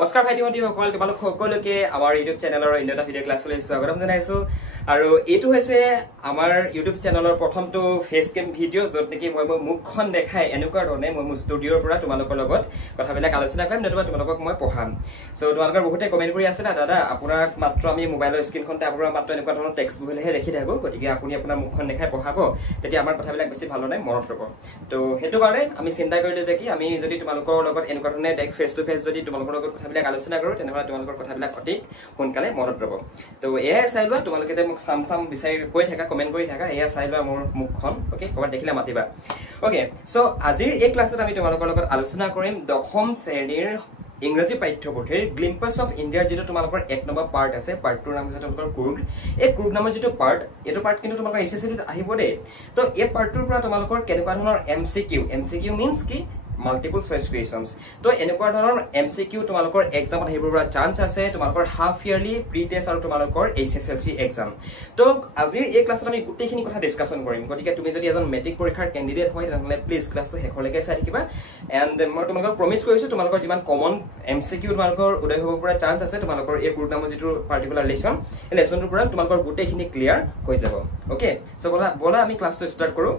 নমস্কাৰ ভাইটি ভণ্টি সকল তোমালোক সকলোকে আমাৰ ইউটিউব চেনেলৰ ইন্ডিয়া ভিডিঅ' ক্লাছলৈ স্বাগতম জনাইছো আৰু এইটো হৈছে আমাৰ ইউটিউব চেনেলৰ প্ৰথমটো ফেচ কেম ভিডিঅ' য'ত নেকি মই মুখখন দেখাই এনেকুৱা ধৰণে মই মোৰ ষ্টুডিঅ'ৰ পৰা তোমালোকৰ লগত কথাবিলাক আলোচনা কৰিম নতুবা তোমালোকক মই পঢ়াম সো তোমালোকৰ বহুতে কমেন্ট কৰি আছে না দাদা আপোনাক মাত্ৰ আমি মোবাইলৰ স্ক্ৰীনখনতে আপোনাৰ মাত্ৰ এনেকুৱা ধৰণৰ টেক্সট বহিলেহে দেখি থাকো গতিকে আপুনি আপোনাৰ মুখখন দেখাই পঢ়াব তেতিয়া আমাৰ কথাবিলাক বেছি ভাল হয় মনত ৰব তো হেতু কাৰণে আমি চিন্তা কৰিলো যে কি আমি যদি তোমালোকৰ লগত এনেকুৱা ধৰণে ডাইৰেক্ট ফেচ টু ফেচ যদি তোমালোকৰ লগত কথাবিলাক আলোচনা কৰো তেনেহলে তোমালোকৰ কথাবিলাক অতি সোনকালে মনত ৰব তো এয়া চাই লোৱা তোমালোকে যে মোক সাম বিচাৰি কৈ থাকা কমেন্ট কৰি থাকা এয়া চাই লোৱা মোৰ মুখখন ওকে কবাত দেখিলে মাতিবা ওকে সো আজিৰ এই ক্লাছত আমি তোমালোকৰ লগত আলোচনা কৰিম দশম শ্ৰেণীৰ ইংৰাজী পাঠ্যপুথিৰ গ্লিম্পছ অফ ইণ্ডিয়াৰ যেটো তোমালোকৰ এক নম্বৰ পাৰ্ট আছে পাৰ্টটোৰ নাম হৈছে তোমালোকৰ কুৰ্গ এই কুৰ্গ নামৰ যেটো পাৰ্ট এটো পাৰ্ট কিন্তু তোমালোকৰ এসএসসি আহিব দে তো এই পাৰ্টটোৰ পৰা তোমালোকৰ কেনেকুৱা ধৰণৰ এমসিকিউ মিন্স কি multiple choice questions তো এনেকুৱা ধৰণৰ এমসিকিউ তোমালোকৰ এক্সামত আহিবৰ পৰা চান্স আছে তোমালোকৰ হাফ ইয়াৰলি প্ৰি টেষ্ট আৰু তোমালোকৰ এইচএসএলসি এক্সাম তো আজিৰ এই ক্লাছত আমি গোটেইখিনি কথা ডিসকাশন কৰিম গতিকে তুমি যদি এজন মেট্ৰিক পৰীক্ষাৰ ক্যান্ডিডেট হয় তেনহলে প্লিজ ক্লাছটো শেষলৈকে চাই থাকিবা এন্ড মই তোমালোকক প্ৰমিস কৰিছো তোমালোকৰ যিমান কমন এমসিকিউ তোমালোকৰ উদয় হ'ব পৰা চান্স আছে তোমালোকৰ এই কুৰ্গ নামৰ যেটো পাৰ্টিকুলাৰ লেসন এই লেসনটোৰ পৰা তোমালোকৰ গোটেইখিনি ক্লিয়াৰ হৈ যাব ওকে সো বলা আমি ক্লাছটো ষ্টাৰ্ট কৰো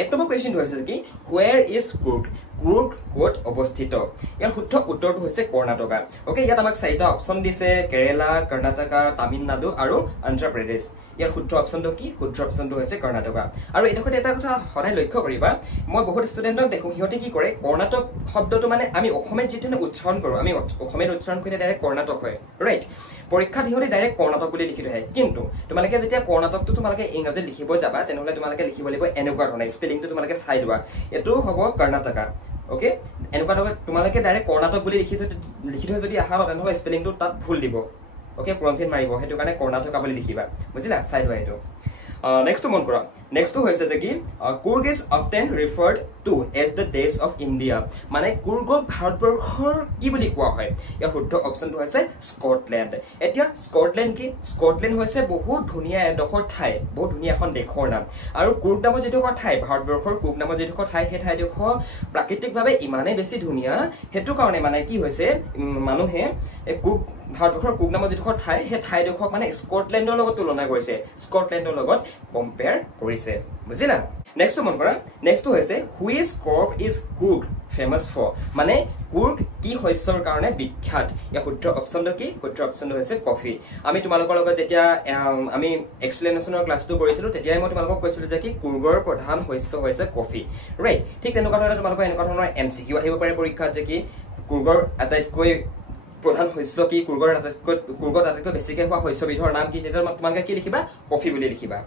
এক নম্বৰ কোৱেশ্চন হৈছে কি where is কুৰ্গ কুৰ্গ ক'ত অৱস্থিত ইয়াৰ শুদ্ধ উত্তৰটো হৈছে কৰ্ণাটকা ওকে ইয়াত আমাক চাৰিটা অপচন দিছে কেৰালা কৰ্ণাটকা তামিলনাডু আৰু অন্ধ্ৰ প্ৰদেশ ইয়াৰ শুদ্ধ অপচনটো কি শুদ্ধ অপচনটো হৈছে কৰ্ণাটকা আৰু এইটোতে এটা কথা সদায় লক্ষ্য কৰিবা মই বহুত ষ্টুডেন্টক দেখো হিহতে কি কৰে কৰ্ণাটক শব্দটো মানে আমি অসমীয়াত যেটো উচ্চাৰণ কৰো আমি অসমীয়াত উচ্চাৰণ কৰিলে ডাইৰেক্ট কৰ্ণাটক হয় ৰাইট পৰীক্ষাত হিহতে ডাইৰেক্ট কৰ্ণাটক বুলি লিখি থয় কিন্তু তোমালোকে যেতিয়া কৰ্ণাটকটো তোমালোকে ইংৰাজীত লিখিব যাবা তেনেহলে তোমালোকে লিখিব লাগিব এনেকুৱা ধৰণে স্পেলিংটো তোমালোকে চাই লোৱা এটো হ'ব কৰ্ণাটকা ওকে এনেকুৱা ধৰণে তোমালোকে ডাইৰেক্ট কৰ্ণাটক বুলি লিখি থৈ যদি আহা তেনেহলে স্পেলিংটো তাত ভুল দিব ওকে প্ৰনাউন্সিয়েট মাৰিব হেতু কাৰণে কৰ্ণাটকা বুলি লিখিবা বুজিলা চাই লোৱা এটো next মন কৰা next হৈছে যে কি Coorg is often referred to as the days of India মানে কুৰ্গক ভাৰতবৰ্ষৰ কি বুলি কোৱা হয় ইয়াৰ শুদ্ধ অপচনটো হৈছে স্কটল্যান্ড এতিয়া স্কটল্যান্ড কি স্কটল্যান্ড হৈছে বহুত ধুনীয়া এডোখৰ ঠাই বহুত ধুনীয়া এখন দেশৰ নাম আৰু কুৰ্গ নামৰ যেটো ঠাই ভাৰতবৰ্ষৰ কুৰ্গ নামৰ যেটো ঠাই সেই ঠাইডোখৰ প্ৰাকৃতিকভাৱে ইমানে বেছি ধুনীয়া হেতু কাৰণে মানে কি হৈছে মানুহে কুৰ্গ ভাৰতবৰ্ষৰ কুৰ্গ নামৰ যেটো ঠাই সেই ঠাইডোখৰ মানে স্কটল্যান্ডৰ লগত তুলনা কৰিছে স্কটল্যান্ডৰ লগত কম্পেয়াৰ কৰিছে বুজিলা নেক্সট মন কৰা নেক্সট হৈছে which crop is Coorg famous for মানে কুৰ্গ কি শস্যৰ কাৰণে বিখ্যাত ইয়াৰ শুদ্ধ অপচনটো কি শুদ্ধ অপচনটো হৈছে কফি আমি তোমালোকৰ লগত যেতিয়া আমি এক্সপ্লেনেশ্যনৰ ক্লাছটো কৰিছিলো তেতিয়া মই তোমালোকক কৈছিলো যে কি কুৰ্গৰ প্ৰধান শস্য হৈছে কফি ৰাইট ঠিক তেনেকুৱা ধৰণে তোমালোকৰ এনেকুৱা ধৰণৰ এমসিকিউ আহিব পাৰে পৰীক্ষাত যে কি কুৰ্গৰ আটাইতকৈ প্ৰধান শস্য কি কুৰ্গত আটাইতকৈ বেছিকৈ হোৱা শস্যবিধৰ নাম কি তেতিয়া তোমালোকে কি লিখিবা কফি বুলি লিখিবা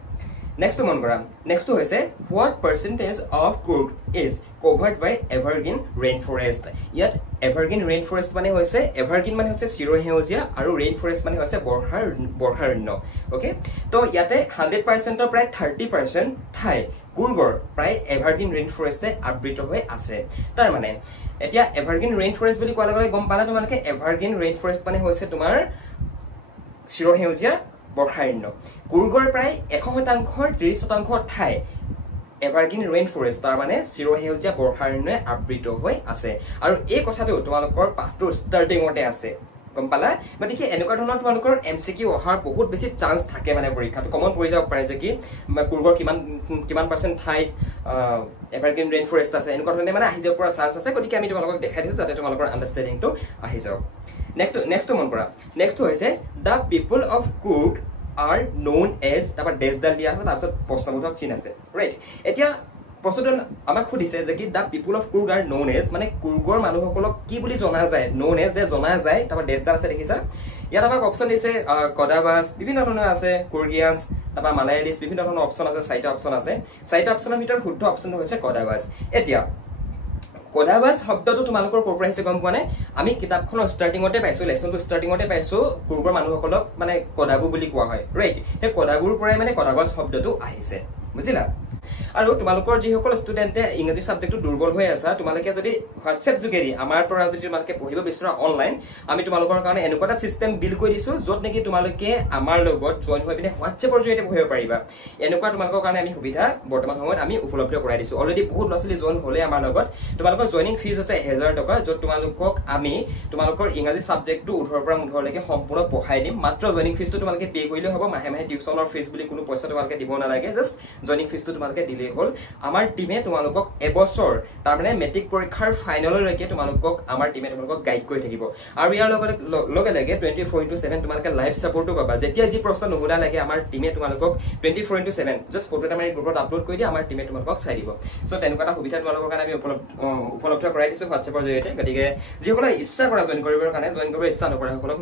next মন কৰা next হৈছে what percentage of Kurg is covered by evergreen rainforest ইয়াত evergreen rainforest মানে হৈছে evergreen মানে হৈছে চিৰসেউজীয়া আৰু rainforest মানে হৈছে বৰ্ষাৰণ্য ওকে তো ইয়াতে 100% ৰ প্ৰায় 30% ঠাই কুৰ্গৰ প্ৰায় evergreen rainforest আবৃত হৈ আছে তাৰ মানে এতিয়া evergreen rainforest বুলি কোৱাৰ লগে গম পালা তোমালোকে evergreen rainforest মানে হৈছে তোমাৰ চিৰসেউজীয়া বৰ্ষাৰণ্য কুৰ্গৰ প্ৰায় 100% 30% ঠাই এভাৰগ্ৰীন ৰেইন ফৰেষ্ট তাৰ মানে চিৰসেউজীয়া বৰ্ষাৰণ্যে আবৃত হৈ আছে আৰু এই কথাটো তোমালোকৰ পাঠটোৰ ষ্টাৰ্টিংতে আছে গম পালা গতিকে এনেকুৱা ধৰণৰ তোমালোকৰ এমসিকিউ অহাৰ বহুত বেছি চান্স থাকে মানে পৰীক্ষাটো কমন পৰি যাব পাৰে যে কি কুৰ্গৰ কিমান পাৰ্চেন্ট ঠাইত এভাৰগ্ৰীন ৰেইন ফৰেষ্ট আছে এনেকুৱা ধৰণে মানে আহি যাব পৰা চান্স আছে গতিকে আমি তোমালোকক দেখাই দিছো যাতে তোমালোকৰ আন্ডাৰষ্টেণ্ডিংটো আহি যাওক next মন কৰা next হৈছে the people of Kurg are known as তাৰপৰ ডেজডাল দিয়া আছে তাৰপিছত প্ৰশ্নবোধক চিন আছে ৰাইট এতিয়া প্ৰশ্নটো আমাক খুদিছে যে কি the people of Kurg are known as মানে কুৰ্গৰ মানুহসকলক কি বুলি জনা যায় known as যে জনা যায় তাৰপৰ ডেজডাল আছে দেখিছা ইয়াত আমাক অপচন দিছে কদাবাস বিভিন্ন ধৰণৰ আছে কুৰ্গিয়ানছ তাৰপৰ মালায়ালিছ বিভিন্ন ধৰণৰ অপচন আছে চাৰিটা অপচন আছে চাৰিটা অপচনৰ ভিতৰত শুদ্ধ অপচনটো হৈছে কদাবাস এতিয়া কদাবাস শব্দটো তোমালোকৰ ক'ৰ পৰা আহিছে গম পোৱা নে আমি কিতাপখনৰ ষ্টাৰ্টিংতে পাইছো লেসনটো ষ্টাৰ্টিংতে পাইছো কুৰ্গৰ মানুহসকলক মানে কদাবু বুলি কোৱা হয় ৰাইট সেই কদাবুৰ পৰাই মানে কদাবাস শব্দটো আহিছে বুজিলা আৰু তোমালোকৰ যিসকল ষ্টুডেণ্টে ইংৰাজী সাবজেক্টটো দুৰ্বল হৈ আছে তোমালোকে যদি হোৱাটছএপ যোগেদি আমাৰ পৰা যদি তোমালোকে পঢ়িব বিচৰা অনলাইন আমি তোমালোকৰ কাৰণে এনেকুৱা এটা সিস্টেম বিল্ড কৰি দিছো য'ত নেকি তোমালোকে আমাৰ লগত জয়েন হৈ পিনে হোৱাটছএপৰ জৰিয়তে পঢ়িব পাৰিবা এনেকুৱা তোমালোকৰ কাৰণে আমি সুবিধা বৰ্তমান সময়ত আমি উপলব্ধ কৰাই দিছো অলৰেডি বহুত ল'ৰা-ছোৱালী জয়েন হ'লে আমাৰ লগত তোমালোকৰ জয়েনিং ফিজ আছে 1000 টকা য'ত তোমালোকক আমি তোমালোকৰ ইংৰাজী সাবজেক্টটো 18 পৰা 19 লৈকে সম্পূৰ্ণ পঢ়াই দিম মাত্ৰ জয়েনিং ফিজটো তোমালোকে পে কৰিলে হ'ব মাহে মাহে টিউচনৰ ফিজ বুলি কোনো পইচা তোমালোকে দিব নালাগে জাস্ট জয়েনিং ফিজটো তোমালোকে দিলেই হ'ল আমাৰ টিমে তোমালোকক এবছৰ তাৰমানে মেট্ৰিক পৰীক্ষাৰ ফাইনেললৈকে তোমালোকক আমাৰ টিমে তোমালোকক গাইড কৰি থাকিব আৰু ইয়াৰ লগে লগে 24/7 তোমালোকে লাইভ সাপোৰ্টও পাবা যেতিয়া যি প্ৰশ্ন নুহুদা লাগে আমাৰ টিমে তোমালোকক 24/7 জাস্ট ফটো এটা মাৰি গ্ৰুপত আপলোড কৰি দিয়ে আমাৰ টিমে তোমালোকক চাই দিব সো তেনেকুৱা এটা সুবিধা তোমালোকৰ কাৰণে আমি উপলব্ধ কৰাই দিছো হোৱাটছএপৰ জৰিয়তে গতিকে যিসকলে ইচ্ছা কৰা জয়েন কৰিবৰ কাৰণে জয়েন কৰিব ইচ্ছা নকৰা সকলক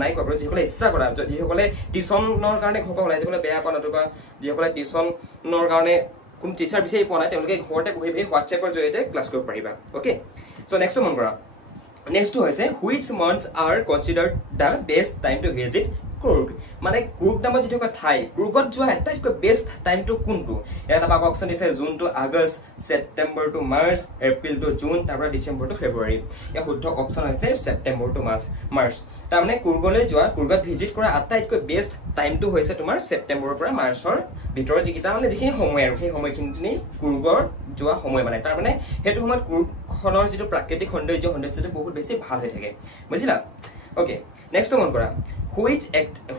নাই কৰিব যিসকলে ইচ্ছা কৰা যিসকলে টিউচনৰ কাৰণে ঘৰৰ পৰা ওলাই যাবলৈ বেয়া পোৱা নতুবা যিসকলে টিউচনৰ কাৰণে কোন টিচাৰ বিচাৰি পোৱা নাই তেওঁলোকে ঘৰতে বহি বহি হোৱাটছএপৰ জৰিয়তে ক্লাছ কৰিব পাৰিবা ওকে সো নেক্সট মন কৰা নেক্সট হৈছে which months are considered the best time to visit Coorg মানে Coorg নামৰ যিটো ঠাই Coorgত যোৱা আটাইতকৈ বেষ্ট টাইমটো কোনটো এটা পাক অপচন দিছে June to August September to March April to June তাৰপৰা ডিচেম্বৰ টু ফেব্ৰুৱাৰী ইয়াৰ শুদ্ধ অপচন হৈছে ছেপ্টেম্বৰ টু মাৰ্চ তাৰমানে Coorgলৈ যোৱা Coorgত ভিজিট কৰা আটাইতকৈ বেষ্ট টাইমটো হৈছে তোমাৰ ছেপ্টেম্বৰৰ পৰা মাৰ্চৰ ভিতৰৰ যিকিটা মানে যিখিনি সময় আৰু সেই সময়খিনি Coorgত যোৱা সময় মানে তাৰমানে সেইটো সময়ত Coorgখনৰ যিটো প্ৰাকৃতিক সৌন্দৰ্যটো বহুত বেছি ভাল হৈ থাকে বুজিলা ওকে নেক্সট মন কৰা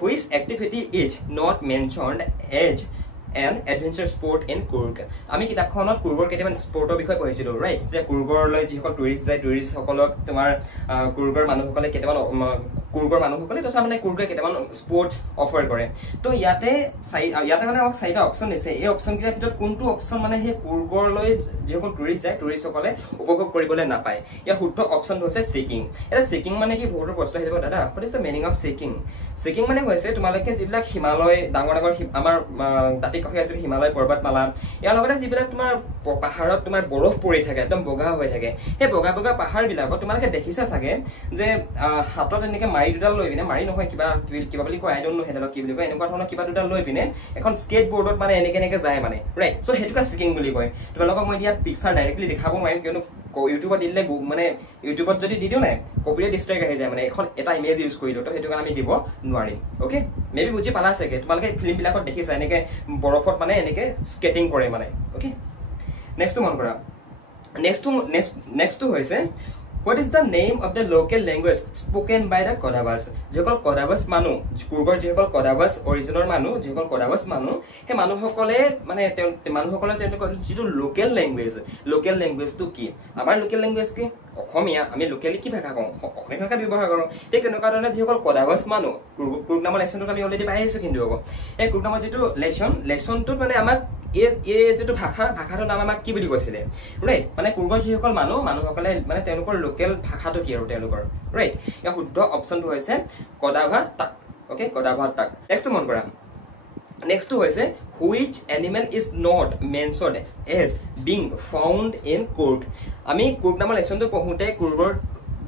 which activity is not mentioned as an adventure sport in Coorg আমি কিতাপখনত Coorgৰ কেইটামান স্পৰ্টৰ বিষয়ে পঢ়িছিলো ৰাইট যে Coorgলৈ যিসকল টুৰিষ্ট যায় টুৰিষ্টসকলক তোমাৰ Coorgৰ মানুহসকলে কেইটামান Coorgৰ মানুহসকলে তথা মানে Coorgৰ কেইটামান স্পৰ্টছ অফাৰ কৰে তো ইয়াতে মানে আমাক চাৰিটা অপচন দিছে এই অপচন কেইটাৰ ভিতৰত কোনটো অপচন মানে সেই Coorgলৈ যিসকল টুৰিষ্ট যায় টুৰিষ্টসকলে উপভোগ কৰিবলৈ নাপায় ইয়াৰ শুদ্ধ অপচনটো হৈছে চেকিং এটা চেকিং মানে কি বহুতো প্ৰশ্ন আহিব দাদা what is the meaning of checking checking মানে হৈছে তোমালোকে যিবিলাক হিমালয় ডাঙৰ আমাৰ দাঁতি কাষৰীয়া যিটো হিমালয় পৰ্বতমালা ইয়াৰ লগতে যিবিলাক তোমাৰ পাহাৰত তোমাৰ বৰফ পৰি থাকে একদম বগা হৈ থাকে সেই বগা বগা পাহাৰবিলাকত তোমালোকে দেখিছা চাগে যে হাতত এনেকে মাৰি দুডাল লৈ পিনে মাৰি নহয় কিবা বুলি কয় আই ডোন্ট নো হেডালক কি বুলি কয় এনেকুৱা ধৰণৰ কিবা দুডাল লৈ পিনে এখন স্কেট বৰ্ডত মানে এনেকে যায় মানে ৰাইট সো সেইটোকে চেকিং বুলি কয় তোমালোকক মই ইয়াত পিকচাৰ ডাইৰেক্টলি দেখাব নোৱাৰিম কিয়নো ইউটিউবত দিলে মানে ইউটিউবত যদি দি দিও নাই কপিৰাইট ষ্ট্ৰাইক আহি যায় মানে এখন এটা ইমেজ ইউজ কৰি দিও তো সেইটো কাৰণে আমি দিব নোৱাৰিম ওকে মেবি বুজি পালা চাগে তোমালোকে ফিল্ম বিলাকত দেখিছা এনেকে বৰফত মানে এনেকে স্কেটিং কৰে মানে ওকে নেক্সট মন কৰা নেক্সট হৈছে What is the name of the local language spoken by the Kodavas? যিসকল Kodavas মানুহ Coorgৰ যিসকল Kodavas অৰিজিনৰ মানুহ যিসকল Kodavas মানুহ সেই মানুহসকলে মানে মানুহসকলে যিটো লোকেল লেংগুৱেজটো কি আমাৰ লোকেল লেংগুৱেজ কি অসমীয়া আমি লোকেলি কি ভাষা কওঁ অসমীয়া ভাষা ব্যৱহাৰ কৰোঁ ঠিক তেনেকুৱা ধৰণে যিসকল Kodavas মানুহ Coorg নামৰ লেচনটোত আমি অলৰেডি পাই আহিছো কিন্তু এই Coorg নামৰ যিটো লেচনটোত মানে আমাক এই যেটো ভাষাটোৰ নাম আমাক কি বুলি কৈছিলে ৰাইট মানে Coorgৰ যিসকল মানুহসকলে মানে তেওঁলোকৰ লোকেল ভাষাটো কি আৰু তেওঁলোকৰ ৰাইট ইয়াৰ শুদ্ধ অপচনটো হৈছে Kodava Tak okay Kodava Tak next মন কৰা নেক্সট হৈছে which animal is not mentioned as being found in Coorg আমি Coorg নামৰ লেচনটো পঢ়োতে Coorgৰ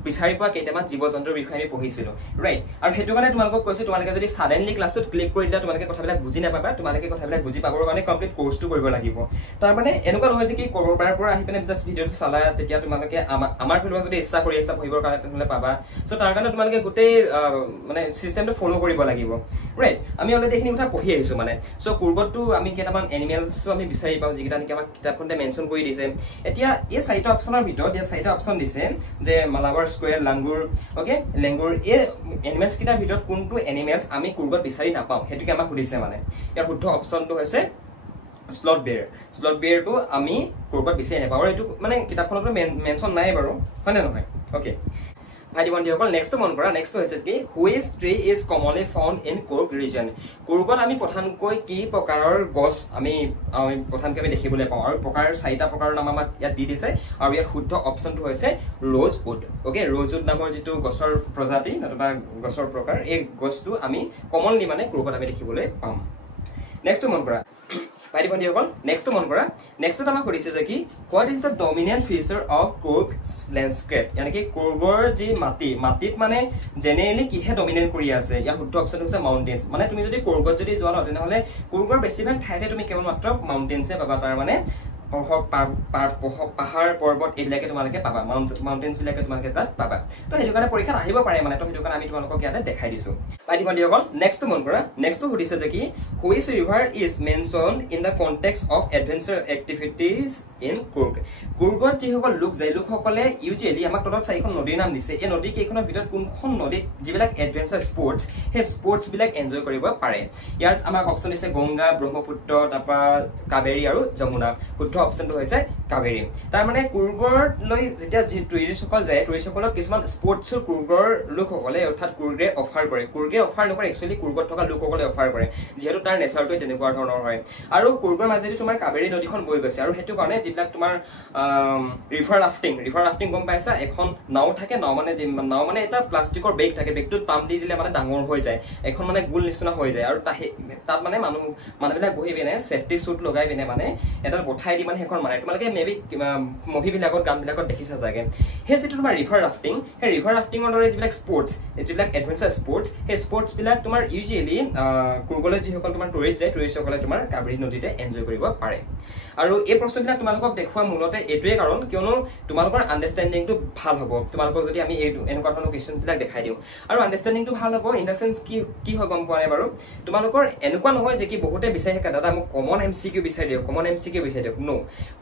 বিচাৰি পোৱা কেইটামান জীৱ-জন্তুৰ বিষয়ে আমি পঢ়িছিলো ৰাইট আৰু হেতু কাৰণে তোমালোকক কৈছো তোমালোকে যদি সাডেনলি ক্লাছটোত ক্লিক কৰি দিলা তোমালোকে কথাবিলাক বুজি নাপাবা তোমালোকে কথাবিলাক বুজি পাবৰ কাৰণে কমপ্লিট কোৰ্সটো কৰিব লাগিব তাৰ মানে এনেকুৱা নহয় যে কি কৰবাৰ পৰা আহি পিনে জাস্ট ভিডিঅটো চালা তেতিয়া তোমালোকে আমাৰ ফিল্ডত যদি ইচ্ছা কৰি আছা পঢ়িবৰ কাৰণে তেনেহলে পাবা সো তাৰ কাৰণে তোমালোকে গোটেই মানে সিস্টেমটো ফলো কৰিব লাগিব ৰাইট আমি অলৰেডি এইখিনি কথা পঢ়ি আহিছো মানে সো Coorgটো আমি কেইটামান এনিমেলছও আমি বিচাৰি পাওঁ যিকেইটা নেকি আমাক কিতাপখনতে মেনশন কৰি দিছে এতিয়া এই চাৰিটা অপচনৰ ভিতৰত এই চাৰিটা অপচন দিছে যে মালাবাৰ স্কোয়াৰ লাংগুৰ ওকে লেংগুৰ এই এনিমেলছ কিটাৰ ভিতৰত কোনটো এনিমেলছ আমি Coorgত বিচাৰি নাপাওঁ হেতুকে আমাক সুধিছে মানে ইয়াৰ শুদ্ধ অপচনটো হৈছে স্লট বেয়াৰটো আমি Coorgত বিচাৰি নাপাওঁ আৰু এইটো মানে কিতাপখনত মেনশন নাই বাৰু হয় নহয় ওকে ভাই বন্ধুসকল নেক্সট মন কৰা নেক্সট হৈছে কি which tree is commonly found in Coorg region Coorgত আমি প্ৰধানকৈ কি প্ৰকাৰৰ গছ আমি প্ৰধানকৈ আমি দেখিবলৈ পাওঁ আৰু চাৰিটা প্ৰকাৰৰ নাম আমাক ইয়াত দি দিছে আৰু ইয়াৰ শুদ্ধ অপচনটো হৈছে rosewood ওকে rosewood নামৰ যিটো গছৰ প্ৰজাতি নতুবা গছৰ প্ৰকাৰ এই গছটো আমি কমনলি মানে Coorgত আমি দেখিবলৈ পাম নেক্সট মন কৰা ভাইটি ভণ্টিসকল নেক্সট মন কৰা নেক্সটত আমাক সুধিছে যে কি what is the dominant feature of Coorg landscape মানে কি কুৰ্গৰ যি মাটিত মানে জেনেৰেলি কিহে ডমিনেণ্ট কৰি আছে ইয়াৰ শুদ্ধ অপশ্যন হৈছে মাউণ্টেইনছ মানে তুমি যদি কুৰ্গত যদি যোৱা ন তেনেহ'লে কুৰ্গৰ বেছিভাগ ঠাইতে তুমি কেৱল মাত্ৰ মাউণ্টেইনছে পাবা তাৰ মানে পাহাৰ পৰ্বত এইবিলাকে তোমালোকে পাবা মাউণ্টেইনছ বিলাকে তোমালোকে তাত পাবা তো সেইটো কাৰণে পৰীক্ষাত আহিব পাৰে মানে তো সেইটো কাৰণে আমি তোমালোকক ইয়াতে দেখাই দিছো ভাইটি ভণ্টিসকল নেক্সট মন কৰা নেক্সটটো সুধিছে যে কি which river is mentioned in the context of adventure activities in Coorg কুৰ্গত যিসকল লোক যায় লোকসকলে ইউজুৱেলি আমাক তলত 4খন নদীৰ নাম দিছে এই নদী কেইখনৰ ভিতৰত কোনখন নদীত যিবিলাক এডভেঞ্চাৰ স্পৰ্টছ সেই স্পৰ্টছ বিলাক এনজয় কৰিব পাৰে ইয়াত আমাক অপশ্যন দিছে গংগা ব্ৰহ্মপুত্ৰ তাৰপৰা কাবেৰী আৰু যমুনা শুদ্ধ অপশ্যনটো হৈছে কাবেৰী তাৰ মানে কুৰ্গলৈ যেতিয়া টুৰিষ্টসকল যায় টুৰিষ্টসকলক কিছুমান স্পৰ্টছৰ কুৰ্গৰ লোকসকলে অৰ্থাৎ কুৰ্গে অফাৰ কৰে কুৰ্গে অফাৰ নকৰে একচুৱেলি কুৰ্গত থকা লোকসকলে অফাৰ কৰে যিহেতু তাৰ নেচাৰটো তেনেকুৱা ধৰণৰ হয় আৰু কুৰ্গৰ মাজেদি তোমাৰ কাবেৰী নদীখন বৈ গৈছে আৰু সেইটো কাৰণে যিবিলাক তোমাৰ ৰিভাৰ ৰাফটিং গম পাইছা এখন নাও থাকে নাও মানে এটা প্লাষ্টিকৰ বেগ থাকে বেগটোত পাম্প দি দিলে মানে ডাঙৰ হৈ যায় এখন মানে গোল নিচিনা হৈ যায় আৰু তাত মানে মানুহবিলাক বহি পিনে সেফটি সুট লগাই পিনে মানে এটা পঠাই দি মানে সেইখন মানে তোমালোকে মেবি মুভিবিলাকত গানবিলাকত দেখিছা চাগে সেই যিটো তোমাৰ ৰিভাৰ ৰাফটিং সেই ৰিভাৰ ৰাফটিঙৰ দৰে যিবিলাক স্পৰ্টছ যিবিলাক এডভেঞ্চাৰ স্পৰ্টছ সেই স্পৰ্টছ বিলাক তোমাৰ ইউজুৱেলি কুৰ্গলৈ যিসকল তোমাৰ টুৰিষ্ট যায় টুৰিষ্টসকলে তোমাৰ কাবেৰী নদীতে এনজয় কৰিব পাৰে আৰু এই প্ৰশ্নবিলাক তোমালোকক দেখুওৱা মূলতে এইটোৱে কাৰণ কিয়নো তোমালোকৰ আণ্ডাৰষ্টেণ্ডিংটো ভাল হ'ব তোমালোকক যদি আমি এনেকুৱা ধৰণৰ কুৱেশ্যনবিলাক দেখাই দিওঁ আৰু আণ্ডাৰষ্টেণ্ডিংটো ভাল হ'ব ইন দ্য চেন্স কি হয় গম পোৱা নাই বাৰু তোমালোকৰ এনেকুৱা নহয় যে কি বহুতে বিচাৰি থাকে দাদা মোক কমন MCQ বিচাৰি দিয়ক নো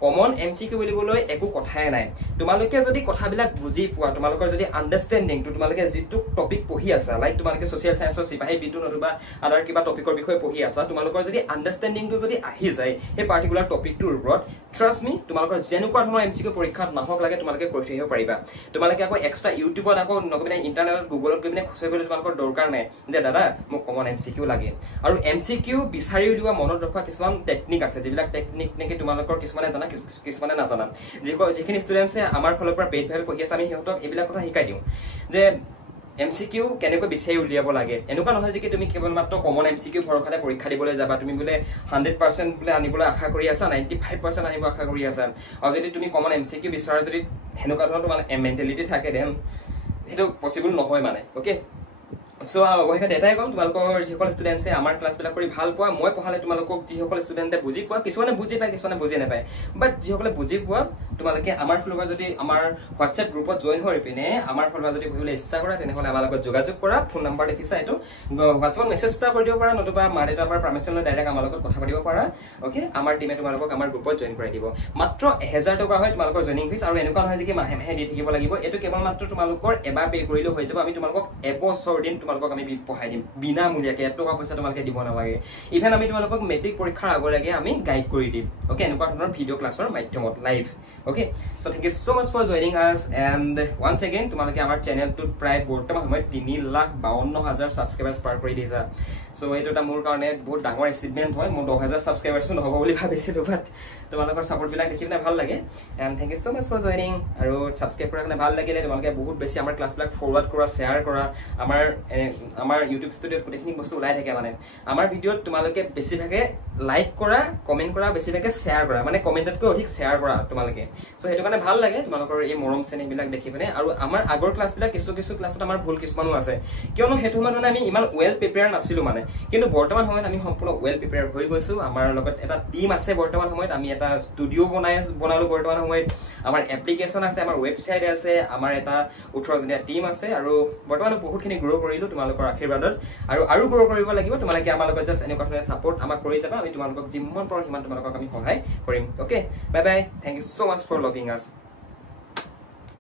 কমন MCQ বুলিবলৈ একো কথাই নাই তোমালোকে যদি কথাবিলাক বুজি পোৱা তোমালোকৰ যদি আণ্ডাৰষ্টেণ্ডিংটো তোমালোকে যিটো টপিক পঢ়ি আছা লাইক তোমালোকে ছ'চিয়েল চায়েন্সৰ চিপাহী বিদ্যুৎ নতুবা আদাৰ কিবা টপিকৰ বিষয়ে পঢ়ি আছা তোমালোকৰ যদি আণ্ডাৰষ্টেণ্ডিংটো যদি আহি যায় সেই পাৰ্টিকুলাৰ টপিকটোৰ ওপৰত ট্ৰাষ্ট মি তোমালোকৰ যেনেকুৱা ধৰণৰ MCQ পৰীক্ষাত নাহক লাগে তোমালোকে কৰি থাকিব পাৰিবা তোমালোকে আকৌ এক্সট্ৰা ইউটিউবত আকৌ নগৈ ইণ্টাৰনেটত গুগলত গৈ পিনে খুচৰিবলৈ তোমালোকৰ দৰকাৰ নাই যে দাদা মোক কমন MCQ লাগে আৰু MCQ বিচাৰি উলিওৱা মনত ৰখা কিছুমান টেকনিক আছে যিবিলাক টেকনিক নেকি তোমালোকৰ কিছুমানে জানা কিছুমানে নাজানা যিখিনি ষ্টুডেণ্টছে আমাৰ ফালৰ পৰা পেইডভাৱে পঢ়ি আছে আমি সিহঁতক এইবিলাক কথা শিকাই দিওঁ যে MCQ কেনেকৈ বিচাৰি উলিয়াব লাগে এনেকুৱা নহয় যে তুমি কেৱল মাত্ৰ কমন MCQ ভৰসাতে পৰীক্ষা দিবলৈ যাবা তুমি বোলে 100% বোলে আনিবলৈ আশা কৰি আছা 95% আনিব আশা কৰি আছা আৰু যদি তুমি কমন MCQ বিচাৰা যদি হেনেকুৱা ধৰণৰ তোমাৰ মেণ্টেলিটি থাকে দেন সেইটো পসিবল নহয় মানে ওকে সো ওইখানে এটাই কম তোমালোকৰ যিসকল ষ্টুডেণ্টছে আমাৰ ক্লাছবিলাক কৰি ভাল পোৱা মই পঢ়ালে তোমালোকক যিসকল ষ্টুডেণ্টে বুজি পোৱা কিছুমানে বুজি পায় কিছুমানে বুজি নাপায় বাট যিসকলে বুজি পোৱা তোমালোকে আমাৰ ফালৰ পৰা যদি আমাৰ হোৱাটছএপ গ্ৰুপত জইন হৈ পিনে আমাৰ ফালৰ পৰা যদি পঢ়িবলৈ ইচ্ছা কৰা তেনেহ'লে আমাৰ লগত যোগাযোগ কৰা ফোন নম্বৰ দেখিছা এইটো হোৱাটছএপত মেছেজ এটা কৰি দিব পাৰা নতুবা মা দেউতাৰ পৰা পাৰ্মিশ্যন লৈ ডাইৰেক্ট আমাৰ লগত কথা পাতিব পাৰা ওকে আমাৰ টিমে তোমালোকক আমাৰ গ্ৰুপত জইন কৰাই দিব মাত্ৰ 1000 টকা হয় তোমালোকৰ জইনিং ফিজ আৰু এনেকুৱা নহয় যে মাহে মাহে দি থাকিব লাগিব এইটো কেৱল মাত্ৰ তোমালোকৰ এবাৰ পে কৰিলে হৈ যাব আমি তোমালোকক এবছৰ দিন তোমালোকক আমি পঢ়াই দিম বিনামূলীয়াকৈ 1 টকা পইচা তোমালোকে দিব নালাগে ইভেন আমি তোমালোকক মেট্ৰিক পৰীক্ষাৰ আগলৈকে আমি গাইড কৰি দিম ওকে এনেকুৱা ধৰণৰ ভিডিঅ' ক্লাছৰ মাধ্যমত live okay so thank you so much for joining us and once again তোমালোকে আমাৰ চেনেলটোত প্ৰায় বৰ্তমান সময়ত 3,52,000 ছাবস্ক্ৰাইবাৰ্ছ পাৰ কৰি দিছা সো এইটো এটা মোৰ কাৰণে বহুত ডাঙৰ এচিভমেণ্ট হয় মোৰ 10,000 ছাবস্ক্ৰাইবাৰ্ছো নহ'ব বুলি ভাবিছিলোঁ বাট তোমালোকৰ ছাপোৰ্টবিলাক দেখি পিনে ভাল লাগে and thank you so much for joining আৰু ছাবস্ক্ৰাইব কৰাৰ কাৰণে ভাল লাগিলে তোমালোকে বহুত বেছি আমাৰ ক্লাছবিলাক ফৰৱাৰ্ড কৰা শ্বেয়াৰ কৰা আমাৰ ইউটিউব ষ্টুডিঅ'ত গোটেইখিনি বস্তু ওলাই থাকে মানে আমাৰ ভিডিঅ'ত তোমালোকে বেছিভাগে লাইক কৰা কমেণ্ট কৰা বেছিভাগে শ্বেয়াৰ কৰা মানে কমেণ্টতকৈ অধিক শ্বেয়াৰ কৰা তোমালোকে সো সেইটো কাৰণে ভাল লাগে তোমালোকৰ এই মৰম চেনেহবিলাক দেখি পিনে আৰু আমাৰ আগৰ ক্লাছবিলাক কিছু ক্লাছত আমাৰ ভুল কিছুমানো আছে কিয়নো সেইটো সময়ত মানে আমি ইমান ৱেল প্ৰিপেয়াৰ নাছিলোঁ মানে কিন্তু বৰ্তমান সময়ত আমি সম্পূৰ্ণ ৱেল প্ৰিপেয়াৰ হৈ গৈছোঁ আমাৰ লগত এটা টিম আছে বৰ্তমান সময়ত আমি এটা ষ্টুডিঅ' বনালোঁ বৰ্তমান সময়ত আমাৰ এপ্লিকেশ্যন আছে আমাৰ ৱেবছাইট আছে আমাৰ এটা 18জনীয়া টিম আছে আৰু বৰ্তমান বহুতখিনি গ্ৰ' কৰিলোঁ তোমালোকৰ আশীৰ্বাদত আৰু গ্ৰ' কৰিব লাগিব তোমালোকে আমাৰ লগত জাষ্ট এনেকুৱা ধৰণৰ ছাপোৰ্ট আমাক কৰি যাবা আমি তোমালোকক যিমান পাৰোঁ সিমান তোমালোকক আমি সহায় কৰিম okay bye bye thank you so much for loving আছ